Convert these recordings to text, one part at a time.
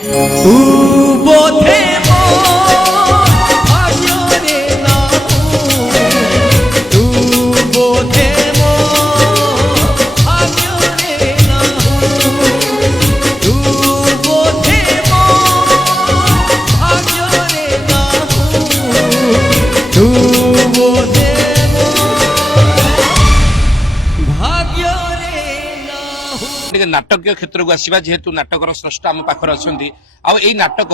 तू बोधे मो भाग्यरे नाहू तू बोधे मो भाग्यरे नाहू तू बोधे मो भाग्यरे नाहू तू बोधे मो भाग्यरे नाहू। नाटकीय क्षेत्र को आसवा जेहेतु नाटकर स्रष्टा आम पाखरे अच्छा आई नाटक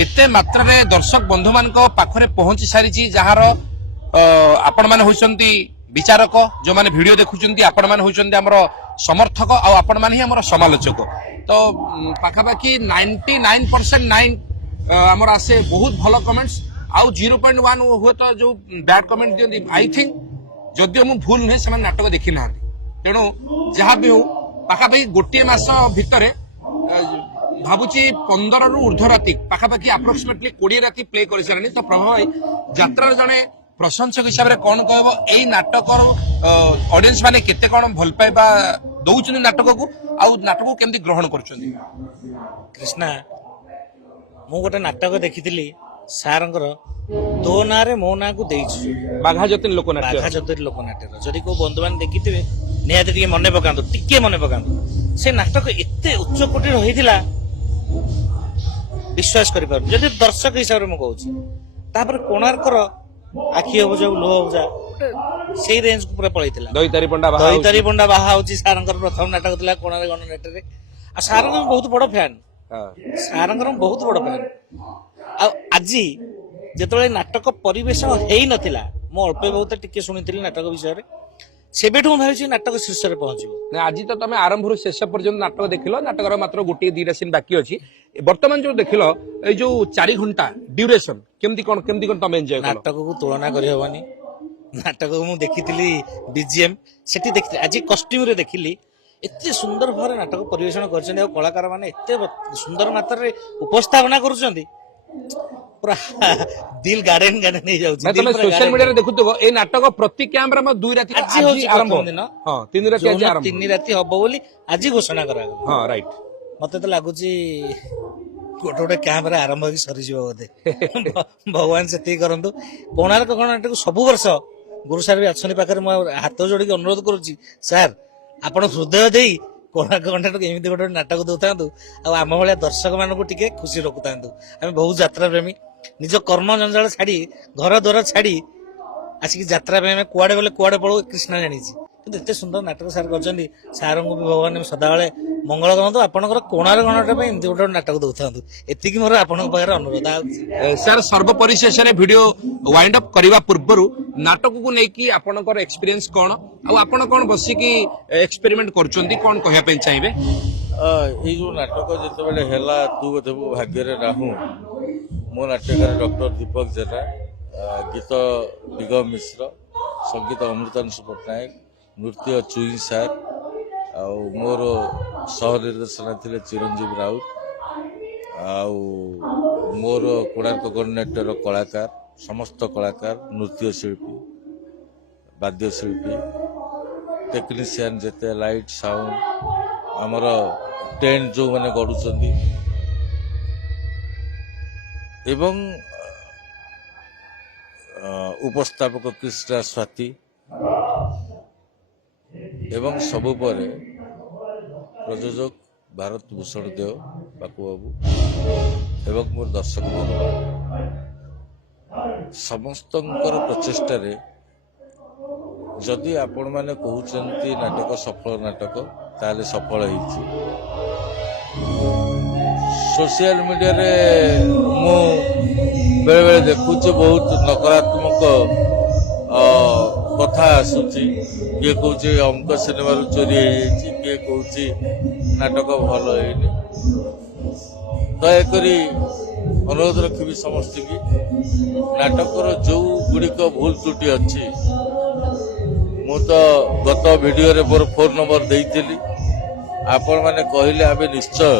एते मात्रा दर्शक बंधु मान पाखरे पहुंची सारी जार आपण मैंने होती विचारक जो मैंने वीडियो देखुंट आपण मैंने होती आमर समर्थक आपण मैंने आमर समालोचक तो पाखापाखि 99% आमर आसे बहुत भल कमेंट्स आउ 0.1 हुए तो जो बैड कमेंट दिखती आई थिंक जदिव मु भूल नुहे से नाटक देखी ना तेणु जहाँ भी हो पाखापाखि गोटे मास भितर भावुची 15 रु ऊर्ध्व राति पाखापाखि अप्रोक्सीमेटली 20 राति प्ले कर सारे तो प्रभाव भाई यात्रा जड़े प्रशंसक हिसाब से कौन कह यही नाटक ऑडियंस माने केते कौन भल पाइबा दौरान नाटक को आउ नाटक को केमती ग्रहण कर कृष्णा मु गोटे नाटक देखी सार तो ना रे मो ना को बाघा जतिन लोकनाट्य बाघा ज्योतिर लोकनाट्य जदि को बंधु मैंने देखिथे निहाती टिके मने पकांतु टिके मने पकांतु से नाटक एते उच्च कोटि रहिथिला विश्वास करि पार जदि दर्शक हिसाब रे म कहूची तापर कोणार्कर आखि हो जाऊ लो हो जा सेही रेंज को पूरा पळैथिला दईतारी पंडा बाहा होची सारंकर प्रथम नाटक थिला कोणारे गणनाट्य रे आ सारंकर बहुत बड़ फैन सारंकर बहुत बड़ फैन आ आजी जेतबे नाटक परिवेश हेई नथिला मो अल्प बहुत टिके सुनिथिली नाटक विषय रे सेबेठू भाई नाटक शीर्ष में पहुंचो आज तो तुम आरंभ शेष पर्यंत नाटक देख नाटक मात्र गोटे 2टा सीन बाकी अच्छी बर्तमान जो देख जो 4 घंटा ड्यूरेशन केमती कौन तुम एंजॉय नाटक को तुलना करहबनी नाटक को देखी बीजीएम सेठी देखी आज कस्ट्यूम रे देखिली एते सुंदर भाव नाटक परिवेशन कर कलाकार माने एते सुंदर मात्रा उपस्थापना करुछंती पूरा दिल गार्डन गार्डन हो जाउछि तुम सोशल मीडिया रे देखुतो ए नाटक प्रति कैमरा में 2 राति आज आरंभ हां 3 राति आज आरंभ 3 राति हबो बोली आज घोषणा करा हां राइट मते तो लागुछि गोटे गोटे कैमरा आरंभ होगी सरी जीव बोधे भगवान से करंतु कोणार्क नाटक सब वर्ष गुरु सार भी अच्छी पाखे हाथ जोड़ी अनुरोध करुच्ची सार आपण हृदय दे कोणार्क नाटक एमती गोटे नाटक दौता आम भाया दर्शक मानक टिके खुशी रखुता आम बहुत यात्रा प्रेमी निज कर्म जंजाल छाड़ी घर द्वार छाड़ी आसिक यात्रा आम कुआड़े बोले कुआड़े पड़ो कृष्णा जानी एत सुंदर नाटक सार कर सार को भी भगवान सदाबे मंगल करतु आपंकर कोणार्क नाटक एमती गोटे नाटक दौता एति मोर आप अनुरोध सर सर्वपरिशेष वीडियो वाइंड अप करने पूर्व नाटक को लेकिन आपनकर एक्सपीरियंस कौन आपण कौन बसिकी एक्सपेरिमेंट करुछंती कौन कहया चाहिए ये जो नाटक जिते है तू बोधे भाग्य राहू मो नाट्यकार डॉक्टर दीपक जेना गीत निगम मिश्र संगीत अमृतांशु पट्टनायक नृत्य चुई सार आ मोर सह निर्देशना थे चिरंजीव राउत आउ मोर कोणार्क गणनाट्यर कलाकार समस्त कलाकार नृत्य शिल्पी वाद्य शिल्पी टेक्नीशियन जेते लाइट साउंड आमर टेंट जो मैंने गढ़ुचंदी एवं उपस्थापक कृष्णा स्वाति एवं सबु परे प्रयोजक भारत भूषण देव बापू बाबू एवं मोर दर्शक भगवान समस्त प्रचेष्टा जदि आपण मैंने कहते नाटक सफल नाटक ताले सफल होइछि सोशल मीडिया रे मु बेले बेले देखुचे बहुत नकारात्मक कथा आसुची किए कौचे अमुक सिनेमा चोरी हो किए कौचे नाटक भल है दयाकोरी अनुरोध रखी समस्त की नाटकर जो गुड़िक भूल त्रुटि अच्छी मु तो गत वीडियो रे मोर फोन नंबर देइथिली आपण माने कहले आबे निश्चय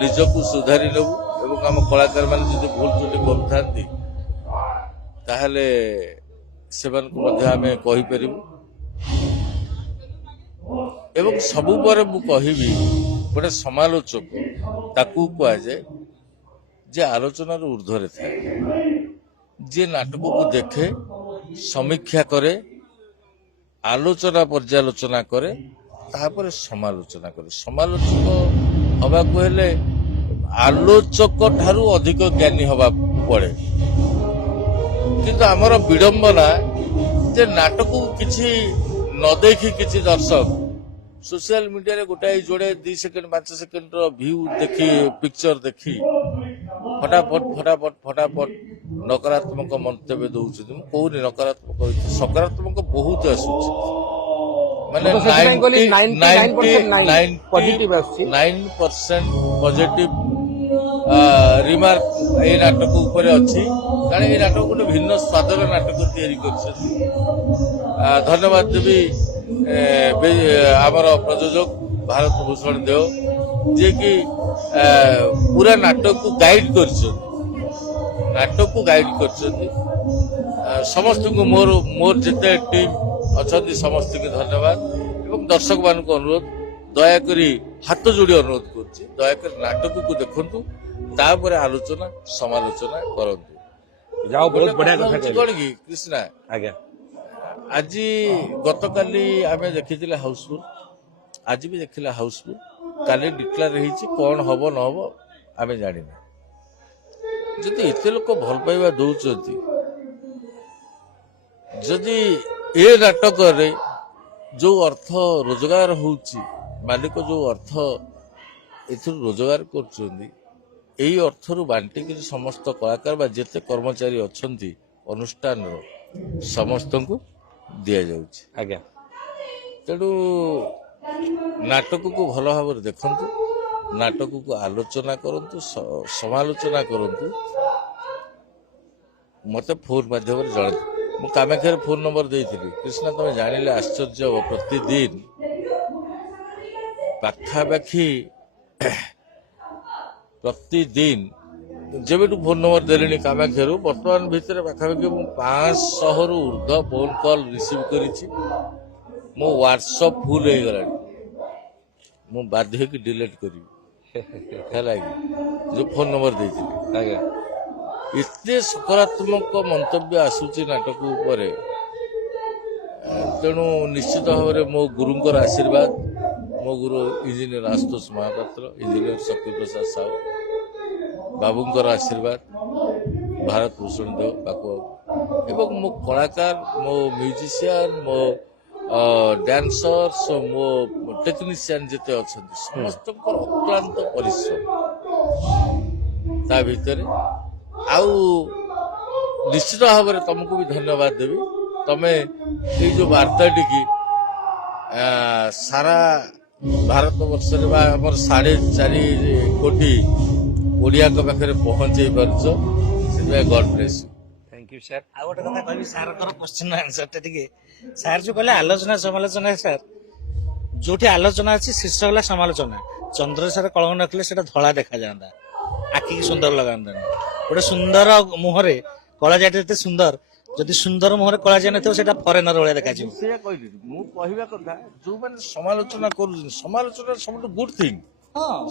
निजकु सुधारी लेबु एवं आम कलाकार माने जदि भूल त्रुटि करथांती ताहले सेवन को मध्य आमे कहि परिबु एवं सबु पर मु कहिबी गोटे समालोचक ताकू कुआ जाए ଯେ ଆଲୋଚନାର ଉର୍ଦ୍ଧ୍ୱରେ ଥାଏ, ଯିଏ ନାଟକକୁ ଦେଖେ, ସମୀକ୍ଷା କରେ, ଆଲୋଚନା ପର୍ଯ୍ୟାଲୋଚନା କରେ, ତାପରେ ସମାଲୋଚନା କରେ। ସମାଲୋଚକ ହବାକୁ ହେଲେ ଆଲୋଚକ ଠାରୁ ଅଧିକ ଜ୍ଞାନୀ ହବା ପଡେ। କିନ୍ତୁ ଆମର ବିଡମ୍ବନା ଯେ ନାଟକକୁ କିଛି ନ ଦେଖି କିଛି ଦର୍ଶକ ସୋସିଆଲ ମିଡିଆରେ ଗୋଟାଏ ଯୋଡେ 2 ସେକେଣ୍ଡ 5 ସେକେଣ୍ଡର ଭ୍ୟୁ ଦେଖି, ପିକ୍ଚର ଦେଖି ଫଟାଫଟ ନକାରାତ୍ମକ ମନ୍ତବ୍ୟ ଦଉଛନ୍ତି। ମୁଁ କହୁନି ନକାରାତ୍ମକ, ସକାରାତ୍ମକ ବହୁତ ଆସୁଛି। ମାନେ 99% ପଜିଟିଭ ରିମାର୍କ ଏଇ ନାଟକ ଉପରେ ଅଛି। କାରଣ ଏଇ ନାଟକ ଗୋଟେ ଭିନ୍ନ ସ୍ୱାଦର ନାଟକ ତିଆରି କରିଛନ୍ତି। ଧନ୍ୟବାଦ ଦେବି ଆମର ପ୍ରଯୋଜକ ଭାରତ ଭୂଷଣ ଦେଓ, ଯିଏକି ପୁରା ନାଟକକୁ ଗାଇଡ କରିଛନ୍ତି। ସମସ୍ତଙ୍କୁ ମୋର ଯେତେ ଟିମ୍ ଅଛନ୍ତି ସମସ୍ତଙ୍କୁ ଧନ୍ୟବାଦ ଏବଂ ଦର୍ଶକ ମାନଙ୍କୁ ଅନୁରୋଧ, ଦୟାକରି ହାତ ଯୋଡି ଅନୁରୋଧ କରୁଛି, ଦୟାକରି ନାଟକକୁ ଦେଖନ୍ତୁ, ତାପରେ ଆଲୋଚନା ସମାଲୋଚନା କରନ୍ତୁ। ଯାও ବହୁତ ବଢିଆ କଥା କଣ କି କୃଷ୍ଣା, ଆଜ୍ଞା ଆଜି ଗତକାଲି ଆମେ ଦେଖିଥିଲେ ହାଉସଫୁଲ, ଆଜି ବି ଦେଖିଲେ ହାଉସଫୁଲ। କାଲି ଡିକ୍ଲାର ହେଇଛି, କଣ ହବ ନ ହବ ଆମେ ଜାଣିନା। ଯଦି ଏତେ ଲୋକ ଭଲ ପାଇବା ଦଉଛନ୍ତି, ଯଦି ଏ ନାଟକରେ ଯୋଉ ଅର୍ଥ ରୋଜଗାର ହଉଛି, ମାଲିକ ଯୋଉ ଅର୍ଥ ଏଥିରୁ ରୋଜଗାର କରୁଛନ୍ତି, ଏଇ ଅର୍ଥରୁ ବାଣ୍ଟିକିରି ସମସ୍ତ କଳାକାର ବା ଯେତେ କର୍ମଚାରୀ ଅଛନ୍ତି ଅନୁଷ୍ଠାନର ସମସ୍ତଙ୍କୁ ଦିଆଯାଉଛି। ଆଜ୍ଞା ତେଣୁ ନାଟକକୁ ଭଲ ଭାବରେ ଦେଖନ୍ତୁ, ନାଟକକୁ ଆଲୋଚନା କରନ୍ତୁ, ସମାଲୋଚନା କରନ୍ତୁ। ମତେ ଫୋନ ମାଧ୍ୟମରେ ଜଣାନ୍ତୁ। ମୁଁ କାମାକ୍ଷାରେ ଫୋନ ନମ୍ବର ଦେଇଥିଲି। କୃଷ୍ଣା, ତମେ ଜାଣିଲେ ଆଶ୍ଚର୍ଯ୍ୟ ହବ, ପ୍ରତିଦିନ ପାଖାପାଖି ଯେବେଠୁ ଫୋନ ନମ୍ବର ଦେଲିଣି କାମାକ୍ଷାରୁ, ବର୍ତ୍ତମାନ ଭିତରେ ପାଖାପାଖି ମୁଁ 500ରୁ ଉର୍ଦ୍ଧ୍ୱ ଫୋନ କଲ ରିସିଭ କରିଛି। ମୋ ହ୍ୱାଟ୍ସଆପ ଫୁଲ ହେଇଗଲାଣି। ମୁଁ ବାଧ୍ୟ ହେଇକି ଡିଲିଟ କରିବି, ହେଲା କି, ଯୋଉ ଫୋନ ନମ୍ବର ଦେଇଥିଲି। ଆଜ୍ଞା ଏତେ ସକାରାତ୍ମକ ମନ୍ତବ୍ୟ ଆସୁଛି ନାଟକ ଉପରେ। ତେଣୁ ନିଶ୍ଚିତ ଭାବରେ ମୋ ଗୁରୁଙ୍କର ଆଶୀର୍ବାଦ, ମୋ ଗୁରୁ ଇଞ୍ଜିନିୟର ଆଶୁତୋଷ ମହାପାତ୍ର, ଇଞ୍ଜିନିୟର ଶକ୍ତି ପ୍ରସାଦ ସାହୁ ବାବୁଙ୍କର ଆଶୀର୍ବାଦ, ଭାରତ ଭୂଷଣ ଦେଓ ବାବୁ ଏବଂ ମୋ କଳାକାର, ମୋ ମ୍ୟୁଜିସିଆନ, ମୋ ଡ୍ୟାନ୍ସର୍ସ, ମୋ ଟେକ୍ନିସିଆନ ଯେତେ ଅଛନ୍ତି ସମସ୍ତଙ୍କର ଅକ୍ଳାନ୍ତ ପରିଶ୍ରମ ତା ଭିତରେ। ଆଉ ନିଶ୍ଚିତ ଭାବରେ ତମକୁ ବି ଧନ୍ୟବାଦ ଦେବି। ତମେ ଏଇ ଯୋଉ ବାର୍ତ୍ତାଟିକି ସାରା ଭାରତ ବର୍ଷରେ ବା ଆମର 4.5 କୋଟି ଓଡ଼ିଆଙ୍କ ପାଖରେ ପହଞ୍ଚେଇ ପାରୁଛ, ସେଥିପାଇଁ God bless you. Thank you sir. ଆଉ ଗୋଟେ କଥା କହିବି, ସାର୍ଙ୍କର କ୍ୱେଶ୍ଚିନ୍ ଆନ୍ସରଟା ଟିକେ, ସାର୍ ଯୋଉ କହିଲେ ଆଲୋଚନା ସମାଲୋଚନା, ସାର୍ ଯୋଉଠି ଆଲୋଚନା ଅଛି ଶୀର୍ଷ ହେଲା ସମାଲୋଚନା। ଚନ୍ଦ୍ରଶେଖର କଳମ ନଥିଲେ ସେଟା ଧଳା ଦେଖାଯାଆନ୍ତା, ଆଖିକି ସୁନ୍ଦର ଲଗାନ୍ତାନି। ଗୋଟେ ସୁନ୍ଦର ମୁହଁରେ କଳାଜାଟି ଏତେ ସୁନ୍ଦର, ଯଦି ସୁନ୍ଦର ମୁହଁରେ କଳାଜାଇ ନଥିବ ସେଟା ଫରେନର ଭଳିଆ ଦେଖାଯିବ। ସେଇଆ କହିଲି, ମୁଁ କହିବା କଥା ଯୋଉମାନେ ସମାଲୋଚନା କରୁଛନ୍ତି, ସମାଲୋଚନା ସବୁଠୁ ଗୁଡ୍ ଥିଙ୍ଗ।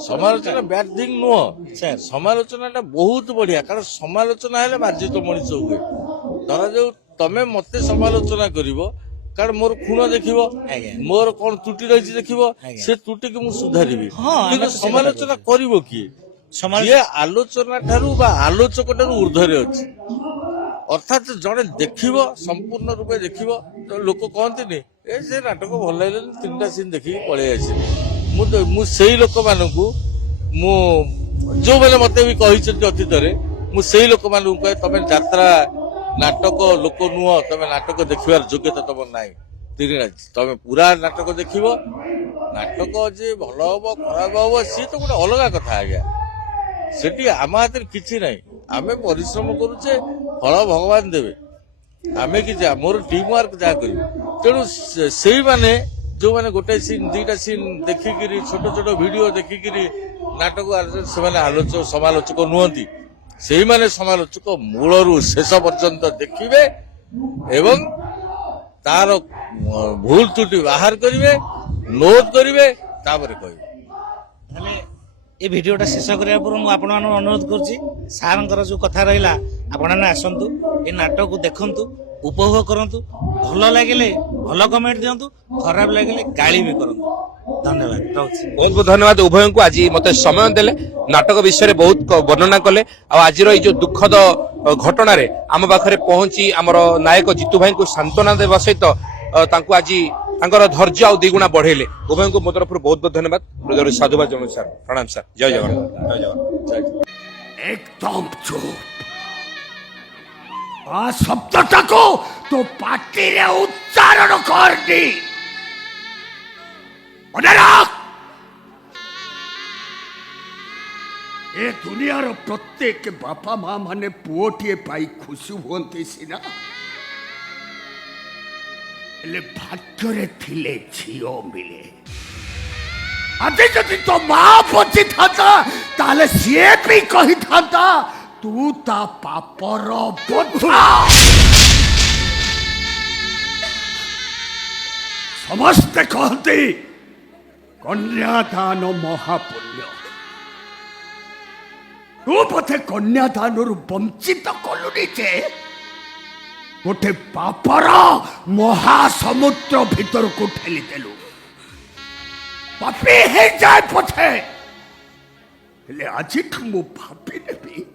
ସମାଲୋଚନା ବ୍ୟାଡ ଥିଙ୍ଗ ନୁହଁ, ସମାଲୋଚନାଟା ବହୁତ ବଢିଆ। କାରଣ ସମାଲୋଚନା ହେଲେ ମାର୍ଜିତ ମଣିଷ ହୁଏ। ଧରାଯାଉ ତମେ ମତେ ସମାଲୋଚନା କରିବ, କାରଣ ମୋର ଖୁଣ ଦେଖିବ, ମୋର କଣ ତ୍ରୁଟି ରହିଛି ଦେଖିବ, ସେ ତ୍ରୁଟିକୁ ମୁଁ ସୁଧାରିବି। କିନ୍ତୁ ସମାଲୋଚନା କରିବ କିଏ? ଯିଏ ଆଲୋଚନା ଠାରୁ ବା ଆଲୋଚକ ଠାରୁ ଉର୍ଦ୍ଧ୍ୱରେ ଅଛି। ଅର୍ଥାତ୍ ଜଣେ ଦେଖିବ, ସମ୍ପୂର୍ଣ୍ଣ ରୂପେ ଦେଖିବ, ଲୋକ କହନ୍ତିନି ଏ ସେ ନାଟକ ଭଲ ଲାଗିଲାନି, 3ଟା ସିନ୍ ଦେଖିକି ପଳେଇ ଆସିଲେ। ମୁଁ ସେଇ ଲୋକମାନଙ୍କୁ, ମୁଁ ଯୋଉମାନେ ମତେ ବି କହିଛନ୍ତି ଅତୀତରେ, ମୁଁ ସେଇ ଲୋକମାନଙ୍କୁ କହେ ତମେ ଯାତ୍ରା ନାଟକ ଲୋକ ନୁହଁ, ତମେ ନାଟକ ଦେଖିବାର ଯୋଗ୍ୟତା ତମର ନାହିଁ। ତମେ ପୁରା ନାଟକ ଦେଖିବ। ନାଟକ ଯେ ଭଲ ହବ ଖରାପ ହବ ସିଏ ତ ଗୋଟେ ଅଲଗା କଥା ଆଜ୍ଞା। ସେଠି ଆମ ହାତରେ କିଛି ନାହିଁ। ଆମେ ପରିଶ୍ରମ କରୁଛେ, ଫଳ ଭଗବାନ ଦେବେ। ଆମେ କି ମୋର ଟିମ୍ ୱାର୍କ ଯାହା କରିବୁ। ତେଣୁ ସେଇମାନେ ଯୋଉମାନେ ଗୋଟେ ସିନ୍ 2ଟା ସିନ୍ ଦେଖିକିରି, ଛୋଟ ଛୋଟ ଭିଡିଓ ଦେଖିକିରି ନାଟକ ସେମାନେ ସମାଲୋଚକ ନୁହନ୍ତି। ସେଇମାନେ ସମାଲୋଚକ ମୂଳରୁ ଶେଷ ପର୍ଯ୍ୟନ୍ତ ଦେଖିବେ ଏବଂ ତାର ଭୁଲ ତ୍ରୁଟି ବାହାର କରିବେ, ନୋଟ୍ କରିବେ, ତାପରେ କହିବେ। ତାହେଲେ ଏ ଭିଡିଓଟା ଶେଷ କରିବା ପୂର୍ବରୁ ମୁଁ ଆପଣମାନଙ୍କୁ ଅନୁରୋଧ କରୁଛି, ସାର୍ଙ୍କର ଯୋଉ କଥା ରହିଲା ଆପଣମାନେ ଆସନ୍ତୁ ଏ ନାଟକକୁ ଦେଖନ୍ତୁ ଉପଭୋଗ କରନ୍ତୁ ଭଲ ଲାଗିଲେ ଭଲ କମେଣ୍ଟ ଦିଅନ୍ତୁ ଖରାପ ଲାଗିଲେ ଗାଳି ବି କରନ୍ତୁ ଧନ୍ୟବାଦ ରହୁଛି ବହୁତ ବହୁତ ଧନ୍ୟବାଦ ଉଭୟଙ୍କୁ ଆଜି ମତେ ସମୟ ଦେଲେ ନାଟକ ବିଷୟରେ ବହୁତ ବର୍ଣ୍ଣନା କଲେ ଆଉ ଆଜିର ଏଇ ଯୋଉ ଦୁଃଖଦ ଘଟଣାରେ ଆମ ପାଖରେ ପହଞ୍ଚି ଆମର ନାୟକ ଜିତୁ ଭାଇଙ୍କୁ ସାନ୍ତ୍ୱନା ଦେବା ସହିତ ତାଙ୍କୁ ଆଜି ତାଙ୍କର ଧୈର୍ଯ୍ୟ ଆଉ ଦିଗୁଣା ବଢେଇଲେ ଉଭୟଙ୍କୁ ମୋ ତରଫରୁ ବହୁତ ବହୁତ ଧନ୍ୟବାଦ ହୃଦୟରୁ ସାଧୁବାଦ ଜଣାଉଛି ସାର୍ ପ୍ରଣାମ ସାର୍ ଜୟ ଜଗନ୍ନାଥ ଜୟ ଜଗନ୍ନାଥ एकदम चुप आ शब्दटाको तो पार्टीरे उच्चारण करनी मने राख ए दुनियार प्रत्येक बापा माँ माने पुओटीए पाई खुशी हुअंती सिना हेले भाग्यरे थिले झियो मिले आदि जदि तो माँ बची था ताले सीए भी कही था तू ता पापर बोझा समस्ते कहती कन्यादान महापुण्य तू बोधे कन्यादान वंचित कलुनी जे गोटे पापर महासमुद्र भीतर को ठेली देलु पापी है जाए पछे हेले आज मु भाभी नेबी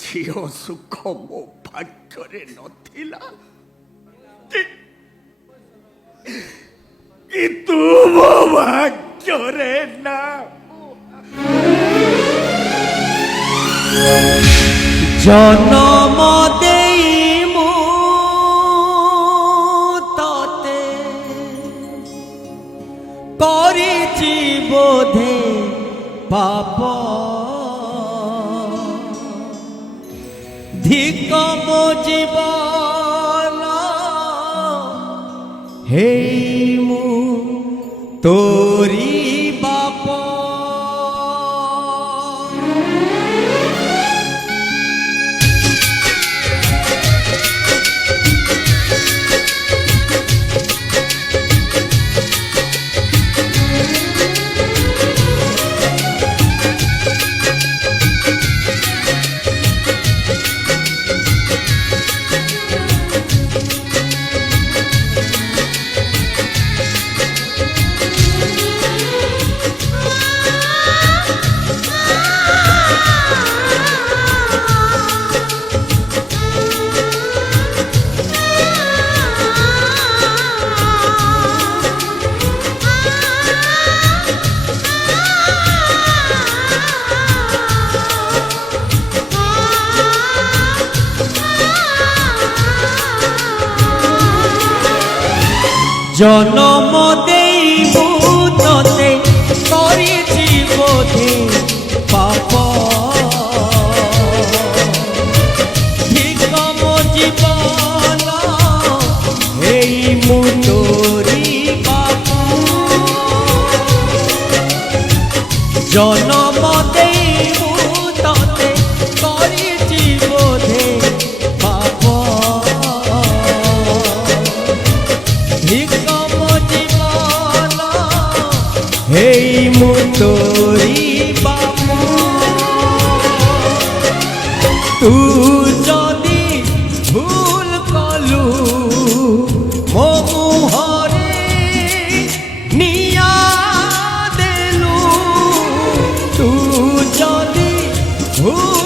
झियो सुख मो भाग्ୟରେ नथिला कि तू मो भाग्ୟରେ ना জনম দেই মু ততে করিছি বোধে পাপ ধিক মো জীবন হেই মু তোরি বাপ জনম দেই ভূততে করিছি বোধে পাপ ঠিক মো জীবন এই মু তোরি বাপ জনম দেই ভূততে করিছি বোধে পাপ ঠিক হেই মু তোরি বাপু তু যদি ভুল কলু মো মুহরে নিয়া দেলু তু যদি ভুল